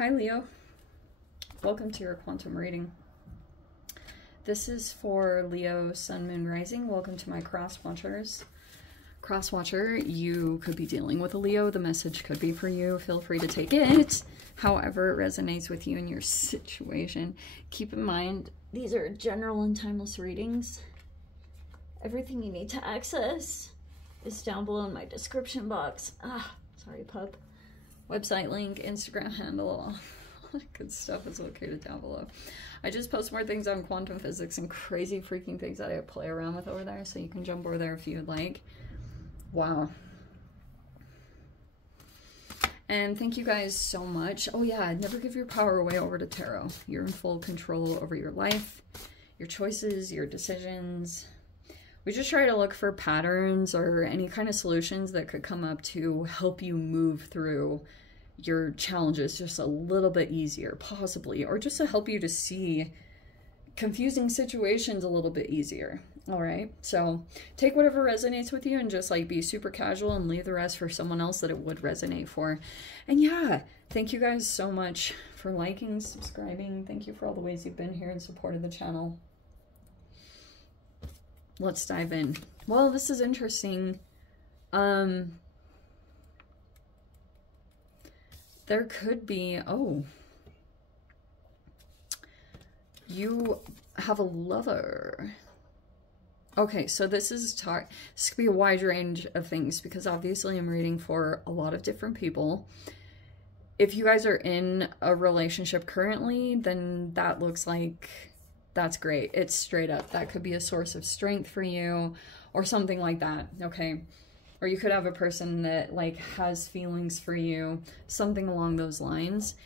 Hi Leo, welcome to your quantum reading. This is for Leo, Sun, Moon, Rising. Welcome to my cross watchers. Cross watcher, you could be dealing with a Leo. The message could be for you. Feel free to take it however it resonates with you in your situation. Keep in mind, these are general and timeless readings. Everything you need to access is down below in my description box. Sorry, pup. Website link, Instagram handle, all that good stuff is located down below. I just post more things on quantum physics and crazy freaking things that I play around with over there, so you can jump over there if you'd like. Wow. And thank you guys so much. Oh yeah, never give your power away over to tarot. You're in full control over your life, your choices, your decisions. We just try to look for patterns or any kind of solutions that could come up to help you move through your challenges just a little bit easier, possibly, or just to help you to see confusing situations a little bit easier. All right, so take whatever resonates with you and just like be super casual and leave the rest for someone else that it would resonate for. And yeah, thank you guys so much for liking, subscribing. Thank you for all the ways you've been here and supported the channel. Let's dive in. Well, this is interesting. There could be, oh, you have a lover. Okay, so this could be a wide range of things because obviously I'm reading for a lot of different people. If you guys are in a relationship currently, then that looks like that's great. It's straight up. That could be a source of strength for you or something like that, okay? Or you could have a person that like has feelings for you, something along those lines.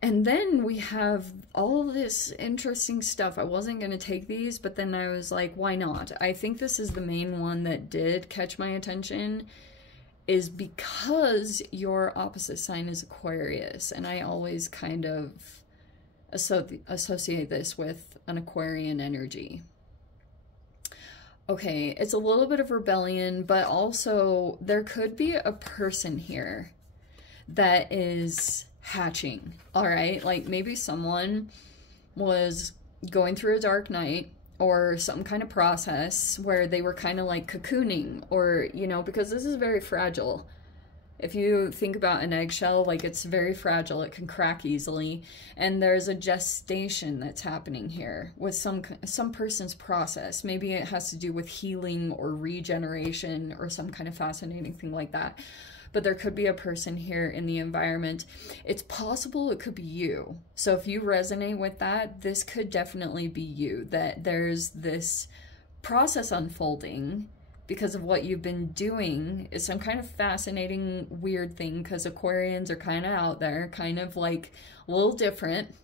And then we have all this interesting stuff. I wasn't going to take these, but then I was like, why not? I think this is the main one that did catch my attention, is because your opposite sign is Aquarius. And I always kind of associate this with an Aquarian energy. Okay, it's a little bit of rebellion, but also there could be a person here that is hatching, all right? Like maybe someone was going through a dark night or some kind of process where they were kind of like cocooning, or, you know, because this is very fragile. If you think about an eggshell, like it's very fragile, it can crack easily, and there's a gestation that's happening here with some person's process. Maybe it has to do with healing or regeneration or some kind of fascinating thing like that. But there could be a person here in the environment. It's possible it could be you. So if you resonate with that, this could definitely be you, that there's this process unfolding because of what you've been doing. Is some kind of fascinating, weird thing, because Aquarians are kind of out there, kind of like a little different,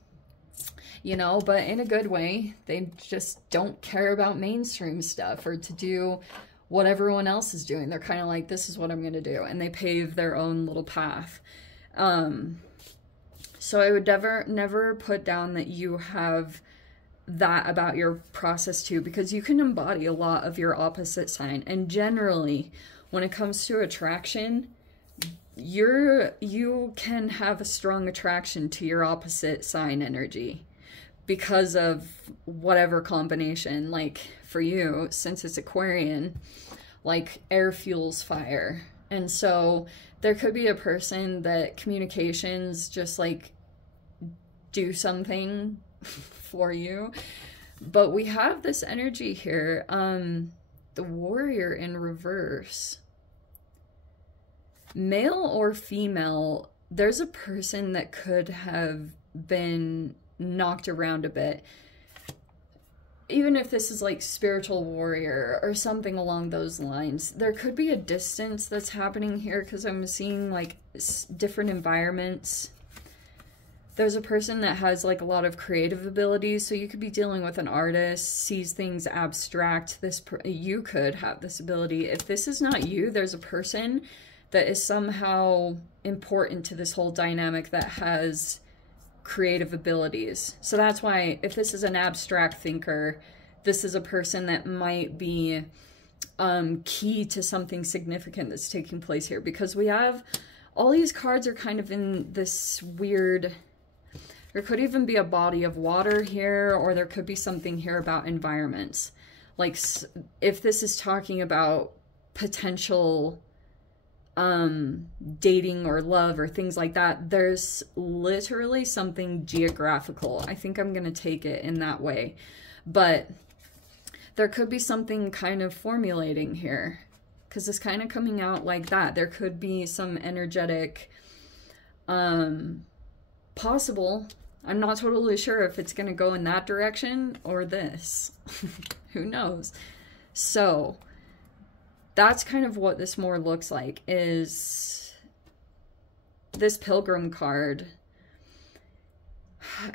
you know, but in a good way. They just don't care about mainstream stuff or to do what everyone else is doing. They're kind of like, this is what I'm going to do. And they pave their own little path. So I would never put down that you have that about your process too, because you can embody a lot of your opposite sign. And generally, when it comes to attraction, you can have a strong attraction to your opposite sign energy because of whatever combination. Like for you, since it's Aquarian, like air fuels fire. And so there could be a person that communications just like do something for you. But we have this energy here, the warrior in reverse. Male or female, there's a person that could have been knocked around a bit. Even if this is like spiritual warrior or something along those lines, there could be a distance that's happening here because I'm seeing like different environments. There's a person that has like a lot of creative abilities, so you could be dealing with an artist, sees things abstract. You could have this ability. If this is not you, there's a person that is somehow important to this whole dynamic that has creative abilities. So that's why if this is an abstract thinker, this is a person that might be key to something significant that's taking place here, because we have all these cards are kind of in this weird, there could even be a body of water here, or there could be something here about environments. Like if this is talking about potential dating or love or things like that, there's literally something geographical. I think I'm gonna take it in that way, but there could be something kind of formulating here, because it's kind of coming out like that. There could be some energetic possible, I'm not totally sure if it's gonna go in that direction or this. Who knows? So that's kind of what this more looks like, is this Pilgrim card.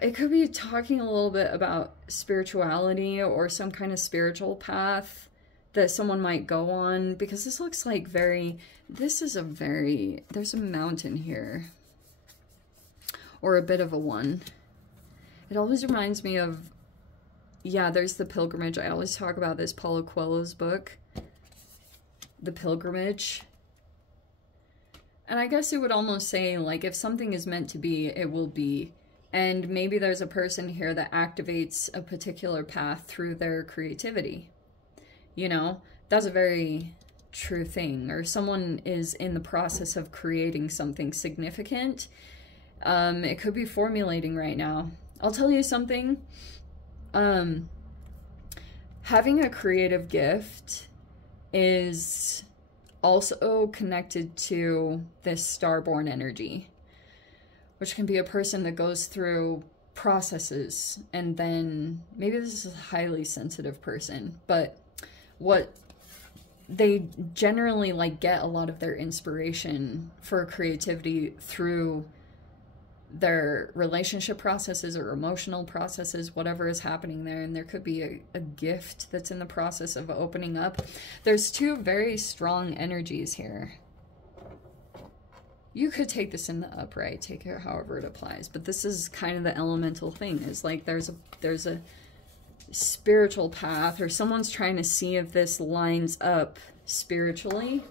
It could be talking a little bit about spirituality or some kind of spiritual path that someone might go on, because this looks like there's a mountain here, or a bit of a one. It always reminds me of, yeah, there's the pilgrimage. I always talk about this Paulo Coelho's book, The Pilgrimage. And I guess it would almost say, like, if something is meant to be, it will be. And maybe there's a person here that activates a particular path through their creativity. You know, that's a very true thing. Or someone is in the process of creating something significant. It could be formulating right now. I'll tell you something. Having a creative gift is also connected to this starborn energy, which can be a person that goes through processes, and then maybe this is a highly sensitive person, but what they generally like get a lot of their inspiration for creativity through their relationship processes or emotional processes, whatever is happening there. And there could be a gift that's in the process of opening up. There's two very strong energies here. You could take this in the upright, take it however it applies, but this is kind of the elemental thing, is like there's a spiritual path, or someone's trying to see if this lines up spiritually.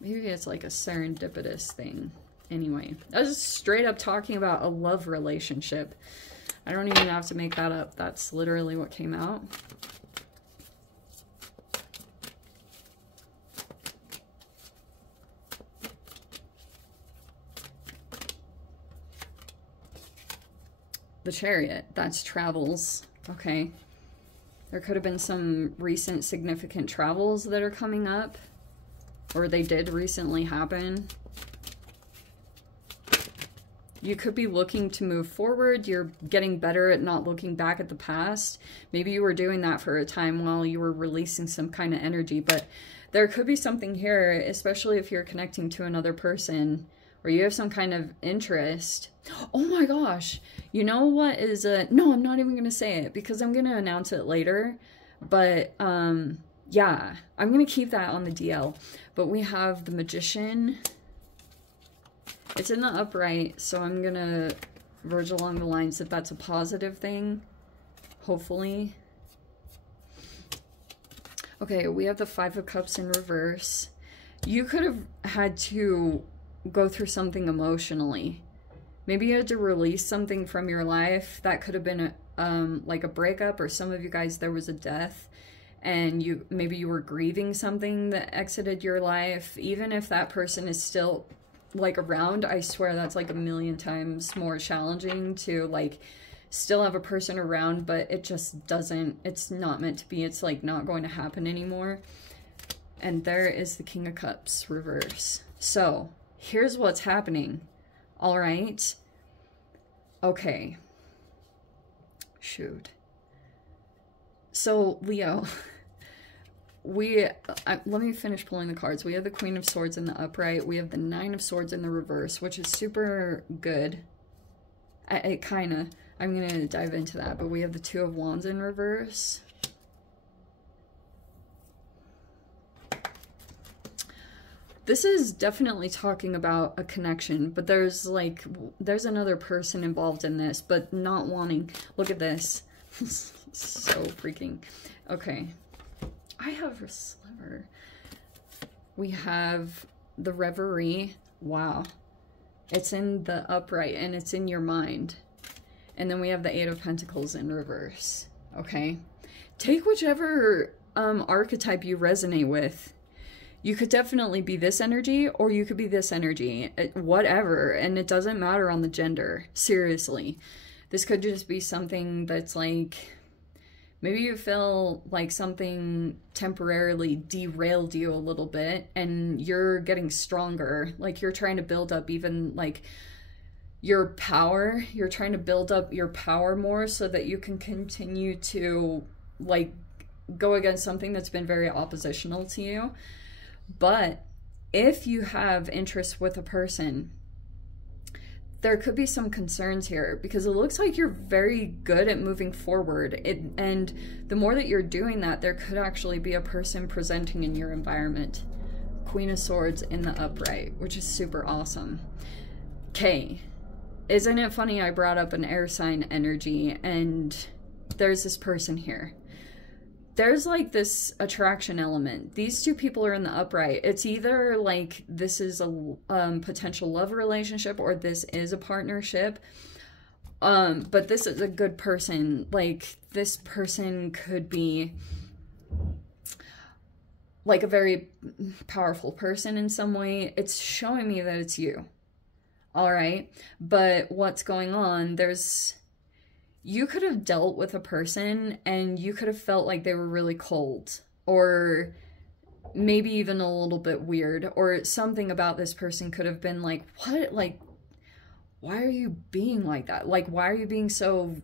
Maybe it's like a serendipitous thing. Anyway, I was straight up talking about a love relationship. I don't even have to make that up. That's literally what came out. The Chariot, that's travels. Okay. There could have been some recent significant travels that are coming up, or they did recently happen. You could be looking to move forward. You're getting better at not looking back at the past. Maybe you were doing that for a time while you were releasing some kind of energy, but there could be something here, especially if you're connecting to another person, or you have some kind of interest. Oh my gosh. You know what is no, I'm not even going to say it because I'm going to announce it later. But, yeah, I'm going to keep that on the DL. But we have the Magician. It's in the upright, so I'm going to verge along the lines that that's a positive thing. Hopefully. Okay, we have the Five of Cups in reverse. You could have had to go through something emotionally. Maybe you had to release something from your life. That could have been like a breakup, or some of you guys, there was a death, and maybe you were grieving something that exited your life. Even if that person is still like around, I swear that's like a million times more challenging to like still have a person around, but it just doesn't, it's not meant to be. It's like not going to happen anymore. And there is the King of Cups reverse. So here's what's happening. All right. Okay. Shoot. So, Leo, let me finish pulling the cards. We have the Queen of Swords in the upright. We have the Nine of Swords in the reverse, which is super good. I'm going to dive into that, but we have the Two of Wands in reverse. This is definitely talking about a connection, but there's another person involved in this, but not wanting. Look at this. So freaking. Okay. I have a sliver. We have the reverie, wow. It's in the upright and it's in your mind. And then we have the Eight of Pentacles in reverse, okay? Take whichever archetype you resonate with. You could definitely be this energy or you could be this energy, whatever. And it doesn't matter on the gender, seriously. This could just be something that's like, maybe you feel like something temporarily derailed you a little bit and you're getting stronger. Like you're trying to build up even like your power. You're trying to build up your power more so that you can continue to like go against something that's been very oppositional to you. But if you have interest with a person, there could be some concerns here because it looks like you're very good at moving forward. And the more that you're doing that, there could actually be a person presenting in your environment. Queen of Swords in the upright, which is super awesome. Okay, isn't it funny I brought up an air sign energy and there's this person here. There's like this attraction element. These two people are in the upright. It's either like this is a potential love relationship or this is a partnership. But this is a good person. Like this person could be like a very powerful person in some way. It's showing me that it's you. All right. But what's going on? You could have dealt with a person and you could have felt like they were really cold or maybe even a little bit weird, or something about this person could have been like, what? Like, why are you being like that? Like, why are you being so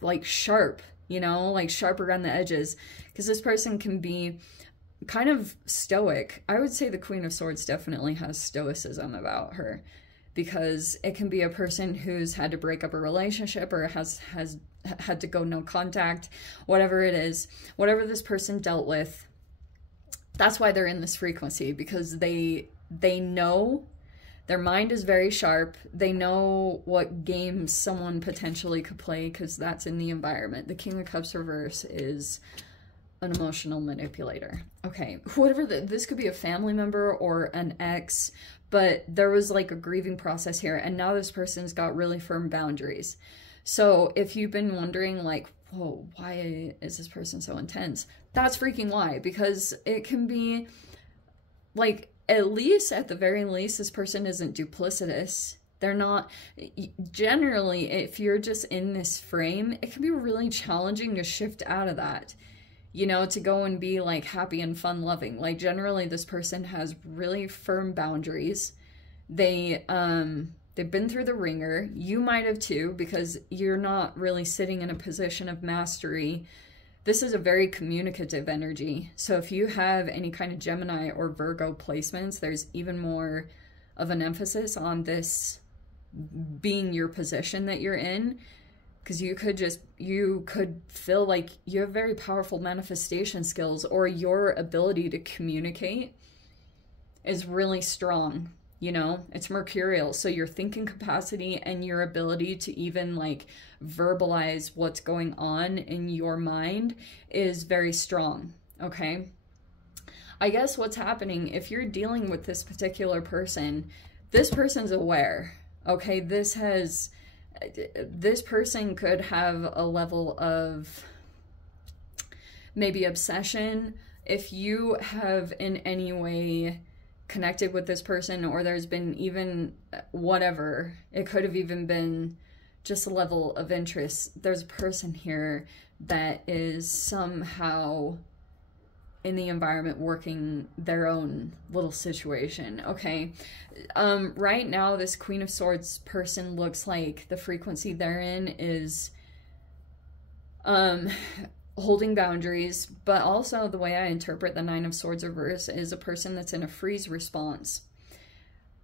like sharp, you know, like sharp around the edges? Because this person can be kind of stoic. I would say the Queen of Swords definitely has stoicism about her. Because it can be a person who's had to break up a relationship or has had to go no contact, whatever it is, whatever this person dealt with. That's why they're in this frequency, because they know, their mind is very sharp. They know what games someone potentially could play because that's in the environment. The King of Cups reverse is an emotional manipulator. Okay, whatever, this could be a family member or an ex, but there was like a grieving process here, and now this person's got really firm boundaries. So if you've been wondering like, whoa, why is this person so intense? That's freaking why, because it can be like, at the very least, this person isn't duplicitous. They're not, generally, if you're just in this frame, it can be really challenging to shift out of that. You know, to go and be like happy and fun loving. Like generally this person has really firm boundaries. They've been through the ringer. You might have too, because you're not really sitting in a position of mastery. This is a very communicative energy. So if you have any kind of Gemini or Virgo placements, there's even more of an emphasis on this being your position that you're in. Because you could feel like you have very powerful manifestation skills, or your ability to communicate is really strong, you know? It's mercurial. So your thinking capacity and your ability to even like verbalize what's going on in your mind is very strong, okay? I guess what's happening, if you're dealing with this particular person, this person's aware, okay? This person could have a level of maybe obsession. If you have in any way connected with this person, or there's been even whatever, it could have even been just a level of interest. There's a person here that is somehow in the environment working their own little situation, okay? Right now, this Queen of Swords person looks like the frequency they're in is holding boundaries, but also the way I interpret the Nine of Swords reverse is a person that's in a freeze response.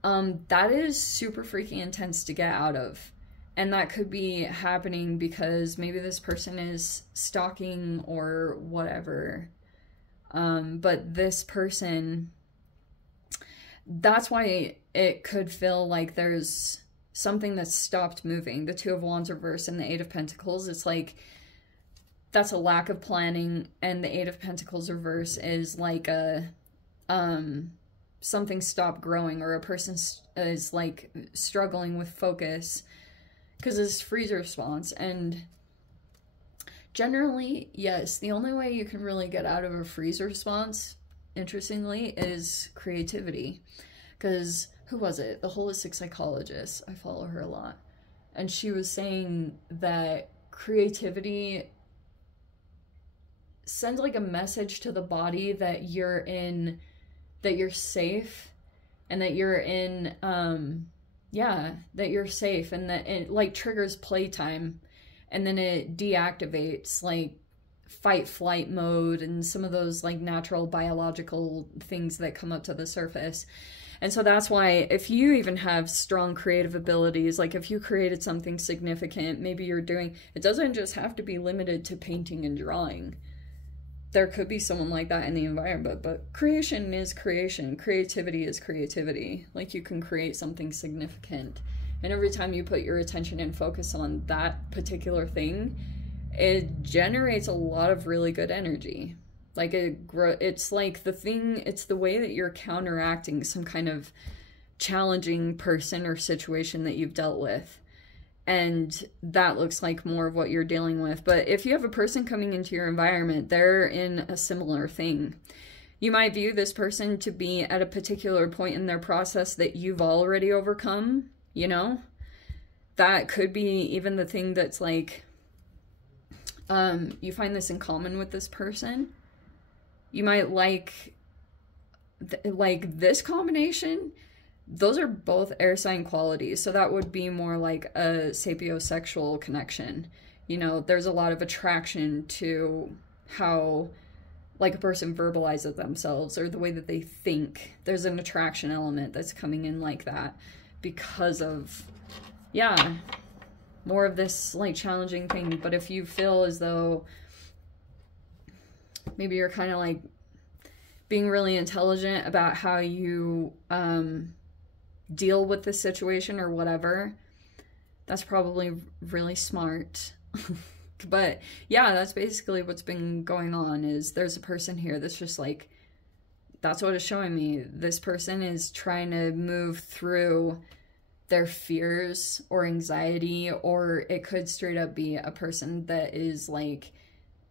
That is super freaking intense to get out of. And that could be happening because maybe this person is stalking or whatever. But this person, that's why it could feel like there's something that's stopped moving. The Two of Wands reverse and the Eight of Pentacles, it's like, that's a lack of planning, and the Eight of Pentacles reverse is like a, something stopped growing, or a person is like struggling with focus because of this freeze response. And generally, yes, the only way you can really get out of a freeze response, interestingly, is creativity. Because who was it? The holistic psychologist. I follow her a lot. And she was saying that creativity sends like a message to the body that you're in, that you're safe, and that you're in, that you're safe, and that it like triggers playtime, and then it deactivates like fight flight mode and some of those like natural biological things that come up to the surface. And so that's why if you even have strong creative abilities, like if you created something significant, maybe you're doing, it doesn't just have to be limited to painting and drawing. There could be someone like that in the environment, but creation is creation. Creativity is creativity. Like you can create something significant. And every time you put your attention and focus on that particular thing, it generates a lot of really good energy. Like it's like the thing, it's the way that you're counteracting some kind of challenging person or situation that you've dealt with. And that looks like more of what you're dealing with. But if you have a person coming into your environment, they're in a similar thing. You might view this person to be at a particular point in their process that you've already overcome, you know? That could be even the thing that's like, you find this in common with this person. You might like this combination. Those are both air sign qualities, so that would be more like a sapiosexual connection. You know, there's a lot of attraction to how like a person verbalizes themselves or the way that they think. There's an attraction element that's coming in like that because of, yeah, more of this like challenging thing. But if you feel as though maybe you're kind of like being really intelligent about how you deal with the situation or whatever, that's probably really smart. But yeah, that's basically what's been going on. Is there's a person here that's just like, that's what it's showing me. This person is trying to move through their fears or anxiety, or it could straight up be a person that is like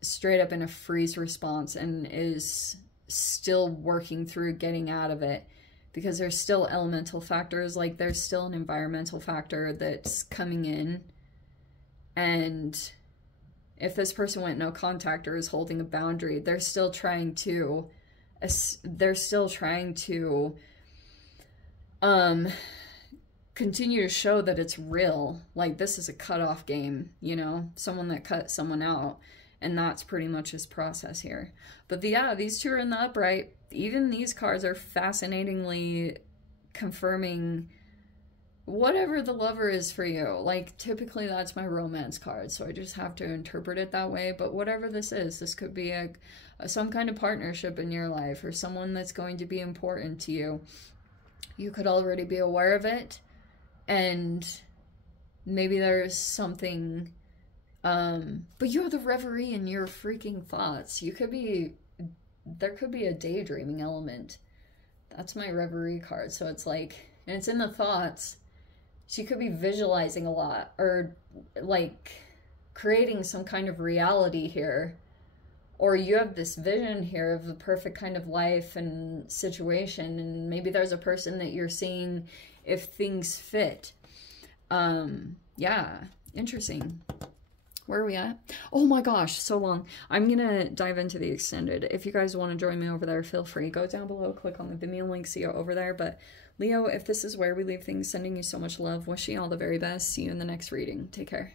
straight up in a freeze response and is still working through getting out of it, because there's still elemental factors, like there's still an environmental factor that's coming in. And if this person went no contact or is holding a boundary, they're still trying to continue to show that it's real. Like this is a cutoff game, you know, someone that cut someone out. And that's pretty much his process here. But yeah, these two are in the upright. Even these cards are fascinatingly confirming whatever the lover is for you. Like typically that's my romance card, so I just have to interpret it that way. But whatever this is, this could be some kind of partnership in your life, or someone that's going to be important to you. You could already be aware of it, and maybe there's something... but you're the reverie in your freaking thoughts. There could be a daydreaming element. That's my reverie card. So it's like, and it's in the thoughts. So you could be visualizing a lot, or like creating some kind of reality here. Or you have this vision here of the perfect kind of life and situation. And maybe there's a person that you're seeing if things fit. Yeah, interesting. Where are we at? Oh my gosh, so long. I'm gonna dive into the extended. If you guys want to join me over there, feel free. Go down below, click on the Vimeo link, see you over there. But Leo, if this is where we leave things, sending you so much love. Wishing you all the very best. See you in the next reading. Take care.